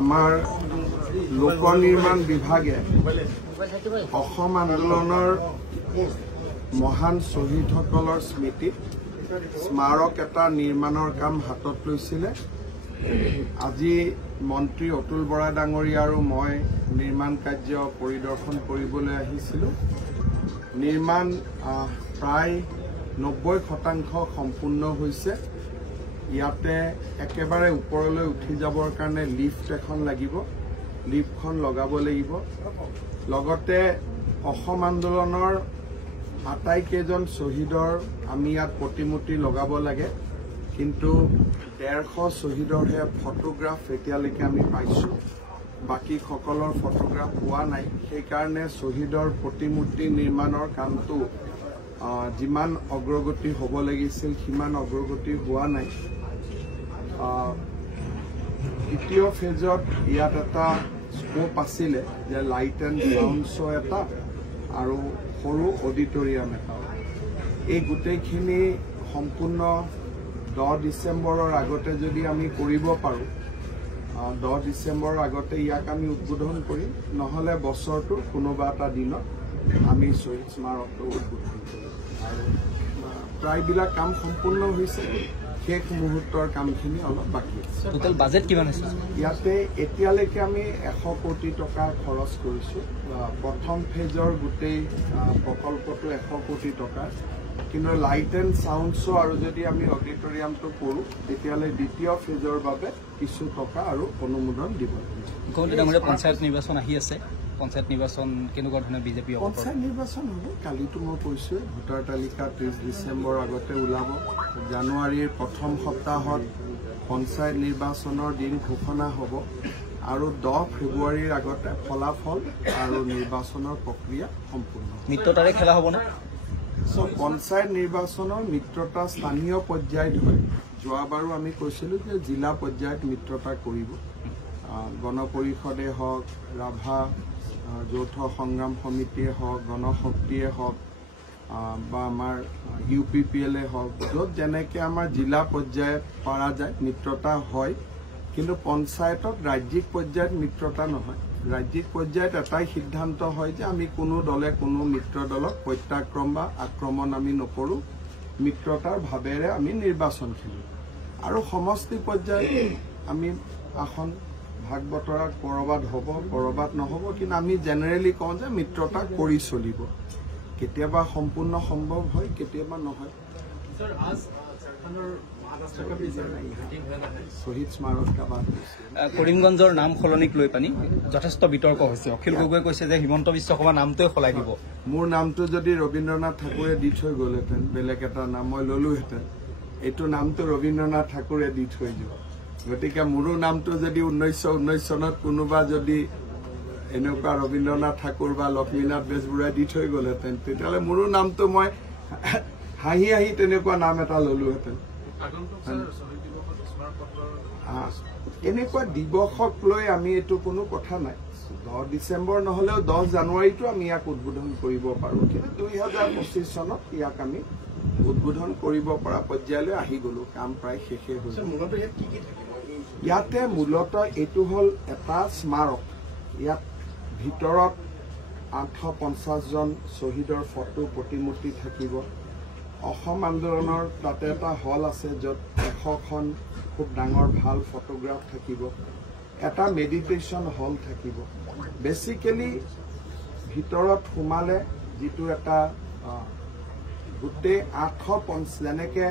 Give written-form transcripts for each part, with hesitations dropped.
আমাৰ লোক নিৰ্মাণ বিভাগে অসম আন্দোলনৰ মহান শ্বহীদসকলৰ স্মৃতিত স্মাৰক এটা নিৰ্মাণৰ কাম হাতত লৈছিলে। আজি মন্ত্ৰী অতুল বৰা ডাঙৰীয়া আৰু মই নিৰ্মাণ কাৰ্য পৰিদৰ্শন কৰিবলৈ আহিছিলোঁ। নিৰ্মাণ প্ৰায় 90% সম্পূৰ্ণ হৈছে। ইয়াতে একেবাৰে ওপৰলৈ উঠি যাবৰ কাৰণে লিফ্ট এখন লাগিব, লিফ্টখন লগাব লাগিব। লগতে অসম আন্দোলনৰ আটাইকেইজন শ্বহীদৰ আমি ইয়াত প্ৰতিমূৰ্তি লগাব লাগে, কিন্তু 150 শ্বহীদৰহে ফটোগ্ৰাফ এতিয়ালৈকে আমি পাইছোঁ, বাকী সকলৰ ফটোগ্ৰাফ পোৱা নাই। সেইকাৰণে শ্বহীদৰ প্ৰতিমূৰ্তি নিৰ্মাণৰ কামটো যিমান অগ্ৰগতি হ'ব লাগিছিল সিমান অগ্ৰগতি হোৱা নাই। দ্বিতীয় ফেজত ইয়াত এটা স্কোপ আছিলে যে লাইট এণ্ড সাউণ্ড শ্ব' এটা আৰু সৰু অডিটৰিয়াম এটা। এই গোটেইখিনি সম্পূৰ্ণ 10 ডিচেম্বৰৰ আগতে যদি আমি কৰিব পাৰোঁ, 10 ডিচেম্বৰৰ আগতে ইয়াক আমি উদ্বোধন কৰিম, নহ'লে বছৰটোৰ কোনোবা এটা দিনত আমি শ্বহীদ স্মাৰকটো উদ্বোধন কৰিম। আৰু প্ৰায়বিলাক কাম সম্পূৰ্ণ হৈছে, শেষ মুহূৰ্তৰ কামখিনি অলপ বাকী আছে। টোটেল বাজেট কিমান আছে? ইয়াতে এতিয়ালৈকে আমি 100 কোটি টকা খৰচ কৰিছোঁ। প্ৰথম ফেজৰ গোটেই প্ৰকল্পটো 100 কোটি টকা, কিন্তু লাইট এণ্ড চাউণ্ড শ্ব' আৰু যদি আমি অডিটৰিয়ামটো কৰোঁ তেতিয়াহ'লে দ্বিতীয় ফেজৰ বাবে কিছু টকা আৰু অনুমোদন দিব লাগিব। পঞ্চায়ত নিৰ্বাচন আহি আছে, পঞ্চায়ত নিৰ্বাচন কেনেকুৱা ধৰণৰ বিজেপি? পঞ্চায়ত নিৰ্বাচন হ'ব, কালিতো মই কৈছোঁৱে, ভোটাৰ তালিকা 30 ডিচেম্বৰ আগতে ওলাব। জানুৱাৰীৰ প্ৰথম সপ্তাহত পঞ্চায়ত নিৰ্বাচনৰ দিন ঘোষণা হ'ব আৰু 10 ফেব্ৰুৱাৰীৰ আগতে ফলাফল আৰু নিৰ্বাচনৰ প্ৰক্ৰিয়া সম্পূৰ্ণ। মিত্ৰতাৰে খেলা হ'ব নে? পঞ্চায়ত নিৰ্বাচনৰ মিত্ৰতা স্থানীয় পৰ্যায়ত হয়। যোৱাবাৰো আমি কৈছিলোঁ যে জিলা পৰ্যায়ত মিত্ৰতা কৰিব। গণ পৰিষদে হওক, ৰাভা যৌথ সংগ্ৰাম সমিতিয়ে হওক, গণশক্তিয়ে হওক বা আমাৰ UPPL হওক, য'ত যেনেকৈ আমাৰ জিলা পৰ্যায়ত পৰা যায় মিত্ৰতা হয়, কিন্তু পঞ্চায়তত ৰাজ্যিক পৰ্যায়ত মিত্ৰতা নহয়। ৰাজ্যিক পৰ্যায়ত এটাই সিদ্ধান্ত হয় যে আমি কোনো দলে কোনো মিত্ৰ দলক প্ৰত্যাক্ৰম বা আক্ৰমণ আমি নকৰোঁ, মিত্ৰতাৰ ভাৱেৰে আমি নিৰ্বাচন খেলোঁ। আৰু সমষ্টি পৰ্যায়ত আমি আসন ভাগ বতৰা ক'ৰবাত হ'ব, ক'ৰবাত নহ'ব, কিন্তু আমি জেনেৰেলি কওঁ যে মিত্ৰতা কৰি চলিব। কেতিয়াবা সম্পূৰ্ণ সম্ভৱ হয়, কেতিয়াবা নহয়। শ্বহীদ স্মাৰক কৰিমগঞ্জৰ নাম সলনিক লৈ পানি যথেষ্ট বিতৰ্ক হৈছে। অখিল গগৈয়ে কৈছে যে হিমন্ত বিশ্ব শৰ্মাৰ নামটোৱে সলাই দিব। মোৰ নামটো যদি ৰবীন্দ্ৰনাথ ঠাকুৰে দি থৈ গ'লহেঁতেন, বেলেগ এটা নাম মই ল'লোহেঁতেন। এইটো নামটো ৰবীন্দ্ৰনাথ ঠাকুৰে দি থৈ যোৱা, গতিকে মোৰো নামটো যদি 1919 চনত কোনোবা যদি এনেকুৱা ৰবীন্দ্ৰনাথ ঠাকুৰ বা লক্ষ্মীনাথ বেজবৰুৱাই দি থৈ গ'লহেঁতেন, তেতিয়াহ'লে মোৰো নামটো মই হাঁহি হাঁহি তেনেকুৱা নাম এটা ল'লোহেঁতেন। এনেকুৱা দিৱসক লৈ আমি এইটো কোনো কথা নাই। 10 ডিচেম্বৰ নহ'লেও 10 জানুৱাৰীতো আমি ইয়াক উদ্বোধন কৰিব পাৰোঁ, কিন্তু 2025 চনত ইয়াক আমি উদ্বোধন কৰিব পৰা পৰ্যায়লৈ আহি গ'লো। কাম প্ৰায় শেষেই হ'ল। ইয়াতে মূলতঃ এইটো হ'ল এটা স্মাৰক। ইয়াত ভিতৰত 850 জন শ্বহীদৰ ফটো প্ৰতিমূৰ্তি থাকিব। অসম আন্দোলনৰ তাতে এটা হল আছে য'ত 100খন খুব ডাঙৰ ভাল ফটোগ্ৰাফ থাকিব। এটা মেডিটেশ্যন হল থাকিব। বেচিকেলি ভিতৰত সোমালে যিটো এটা গোটেই 850, যেনেকৈ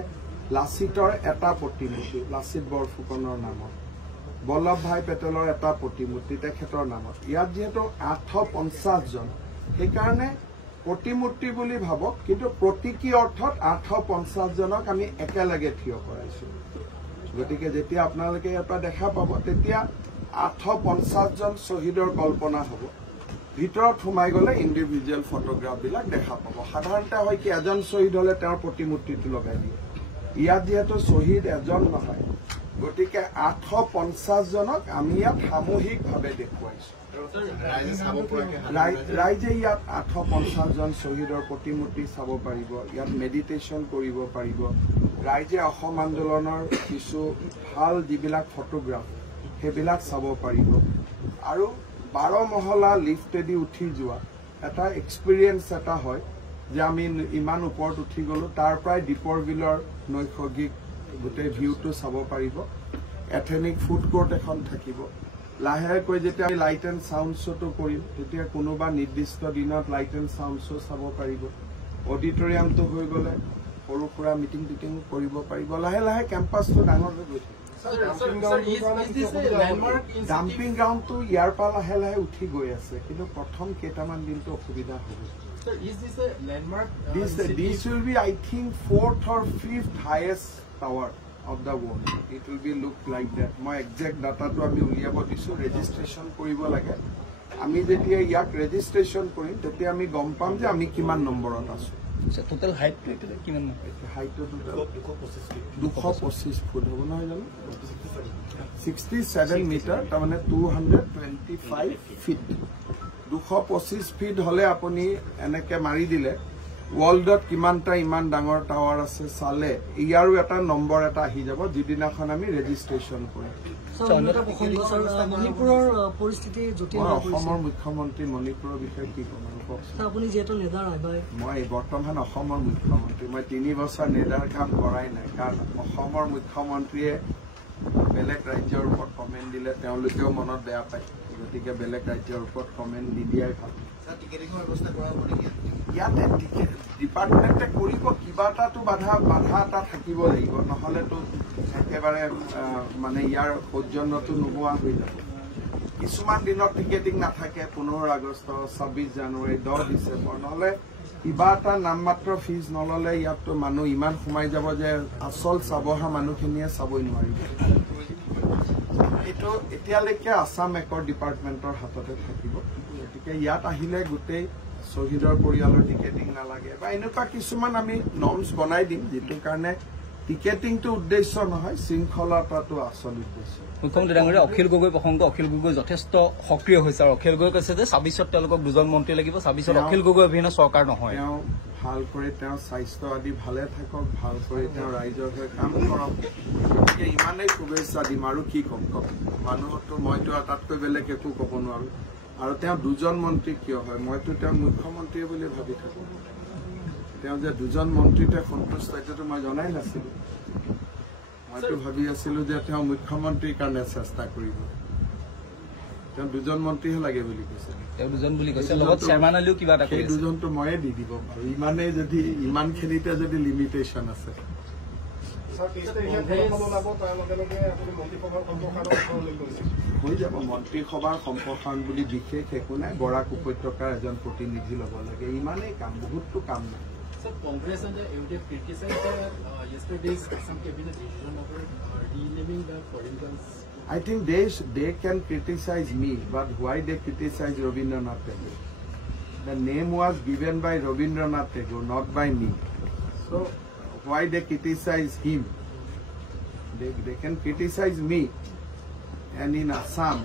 লাচিতৰ এটা প্ৰতিমূৰ্তি লাচিত বৰফুকনৰ নামত, বল্লভ ভাই পেটেলৰ এটা প্ৰতিমূৰ্তি তেখেতৰ নামত, ইয়াত যিহেতু 850 জন, সেইকাৰণে প্ৰতিমূৰ্তি বুলি ভাবক, কিন্তু প্ৰতীকী অৰ্থত 850 জনক আমি একেলগে থিয় কৰাইছোঁ। গতিকে যেতিয়া আপোনালোকে ইয়াৰ পৰা দেখা পাব, তেতিয়া 850 জন শ্বহীদৰ কল্পনা হ'ব। ভিতৰত সোমাই গ'লে ইণ্ডিভিজুৱেল ফটোগ্ৰাফবিলাক দেখা পাব। সাধাৰণতে হয় কি, এজন শ্বহীদ হ'লে তেওঁৰ প্ৰতিমূৰ্তিটো লগাই দিয়ে। ইয়াত যিহেতু শ্বহীদ এজন নহয়, গতিকে 850 জনক আমি ইয়াত সামূহিকভাৱে দেখুৱাইছোঁ। ৰাইজে ইয়াত 850 জন শ্বহীদৰ প্ৰতিমূৰ্তি চাব পাৰিব, ইয়াত মেডিটেশ্যন কৰিব পাৰিব। ৰাইজে অসম আন্দোলনৰ কিছু ভাল যিবিলাক ফটোগ্ৰাফ, সেইবিলাক চাব পাৰিব আৰু 12 মহলা লিফ্টেদি উঠি যোৱা এটা এক্সপিৰিয়েঞ্চ এটা হয় যে আমি ইমান ওপৰত উঠি গলো তাৰ পৰাই দীপৰ বিলৰ নৈসৰ্গিক গোটেই ভিউটো চাব পাৰিব এথেনিক ফুড কোৰ্ট এখন থাকিব লাহেকৈ যেতিয়া আমি লাইট এণ্ড চাউণ্ড শ্ব'টো কৰিম তেতিয়া কোনোবা নিৰ্দিষ্ট দিনত লাইট এণ্ড চাউণ্ড শ্ব' চাব পাৰিব অডিটৰিয়ামটো হৈ গ'লে সৰু সুৰা মিটিং টিটিং কৰিব পাৰিব লাহে লাহে কেম্পাছটো ডাঙৰ হৈ গৈ থাকিব ডাম্পিং গ্ৰাউণ্ডটো ইয়াৰ পৰা লাহে লাহে উঠি গৈ আছে কিন্তু প্ৰথম কেইটামান দিনটো অসুবিধা হ'ব Sir, is this a landmark? This will be, I think, 4th or 5th highest tower of the world. It will be look like that. My exact data to ami uliabo disu registration koribo lage. Ami jetia yak registration korim tetia ami gom pam je ami kiman number ot asu. So total height to etile kiman height to total 225 foot hobo na jano 67 meter tamane 225 feet 225 feet hole apuni eneke mari dile worldot kimanta iman dangor tower ase sale iaru eta number eta ahi jabo jidinakhon ami registration korim মণিপুৰৰ পৰিস্থিতি জটিল অসমৰ মুখ্যমন্ত্ৰী মণিপুৰৰ বিষয়ে কি ক'ম আপুনি যিহেতু নেডাৰ হয় মই বৰ্তমান অসমৰ মুখ্যমন্ত্ৰী মই 3 বছৰ নেডাৰ কাম কৰাই নাই কাৰণ অসমৰ মুখ্যমন্ত্ৰীয়ে বেলেগ ৰাজ্যৰ ওপৰত কমেণ্ট দিলে তেওঁলোকেও মনত বেয়া পায় গতিকে বেলেগ ৰাজ্যৰ ওপৰত কমেণ্ট নিদিয়াই ভাল ইয়াতে ডিপাৰ্টমেণ্টে কৰিব কিবা এটাতো বাধা এটা থাকিব লাগিব নহ'লেতো একেবাৰে মানে ইয়াৰ সৌজন্যটো নোহোৱা হৈ যাব কিছুমান দিনত টিকেটিং নাথাকে 15 আগষ্ট 26 জানুৱাৰী 10 ডিচেম্বৰ নহ'লে কিবা এটা নামমাত্ৰ ফিজ নল'লে ইয়াততো মানুহ ইমান সোমাই যাব যে আচল চাব অহা মানুহখিনিয়ে চাবই নোৱাৰিব এইটো এতিয়ালৈকে আছাম একৰ ডিপাৰ্টমেণ্টৰ হাততে থাকিব গতিকে ইয়াত আহিলে গোটেই শ্বহীদৰ পৰিয়ালৰ টিকেটিং নালাগে বা এনেকুৱা কিছুমান আমি নৰ্মছ বনাই দিম যিটো কাৰণে টিকেটিংটো উদ্দেশ্য নহয় শৃংখলতাটো আচল উদ্দেশ্য মুখ্যমন্ত্ৰী ডাঙৰীয়া অখিল গগৈ প্ৰসংগ অখিল গগৈ যথেষ্ট সক্ৰিয় হৈছে আৰু অখিল গগৈ কৈছে যে 26ত তেওঁলোকক 2জন মন্ত্ৰী লাগিব 26ত অখিল গগৈ অবিহনে চৰকাৰ নহয় তেওঁ ভাল কৰি তেওঁ স্বাস্থ্য আদি ভালে থাকক ভাল কৰি তেওঁ ৰাইজৰ হৈ কাম কৰক গতিকে ইমানেই শুভেচ্ছা দিম আৰু কি ক'ম মানুহতো মইতো তাতকৈ বেলেগ একো ক'ব নোৱাৰো আৰু তেওঁ 2জন মন্ত্ৰী কিয় হয় মইতো তেওঁ মুখ্যমন্ত্ৰী বুলি ভাবি থাকো তেওঁ যে 2জন মন্ত্ৰীতে সন্তুষ্ট এইটো মই জনাই নাছিলো মইতো ভাবি আছিলো যে তেওঁ মুখ্যমন্ত্ৰীৰ কাৰণে চেষ্টা কৰিব তেওঁ 2জন মন্ত্ৰীহে লাগে বুলি কৈছে তেওঁ 2জন বুলি কৈছে লগত চেয়াৰমান আলিও কিবা এটা কৈছে 2জনটো ময়ে দি দিব পাৰো ইমানে যদি ইমানখিনিতে যদি লিমিটেশ্যন আছে হৈ যাব মন্ত্ৰীসভাৰ সম্প্ৰসাৰণ বুলি বিশেষ একো নাই বৰাক উপত্যকাৰ এজন প্ৰতিনিধি ল'ব লাগে ইমানেই কাম বহুতো কাম নাই Sir, Congress and the UDF criticized yesterday's Assam cabinet decision of renaming the foreign guns. I think they can criticize me, but why they criticize Rabindranath Tagore? The name was given by Rabindranath Tagore, not by me. So why they criticize him? They can criticize me. And in Assam,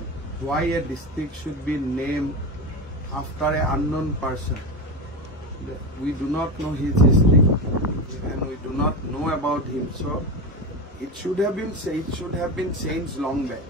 why a district should be named after an unknown person? We do not know his history and we do not know about him. So it should have been changed long back.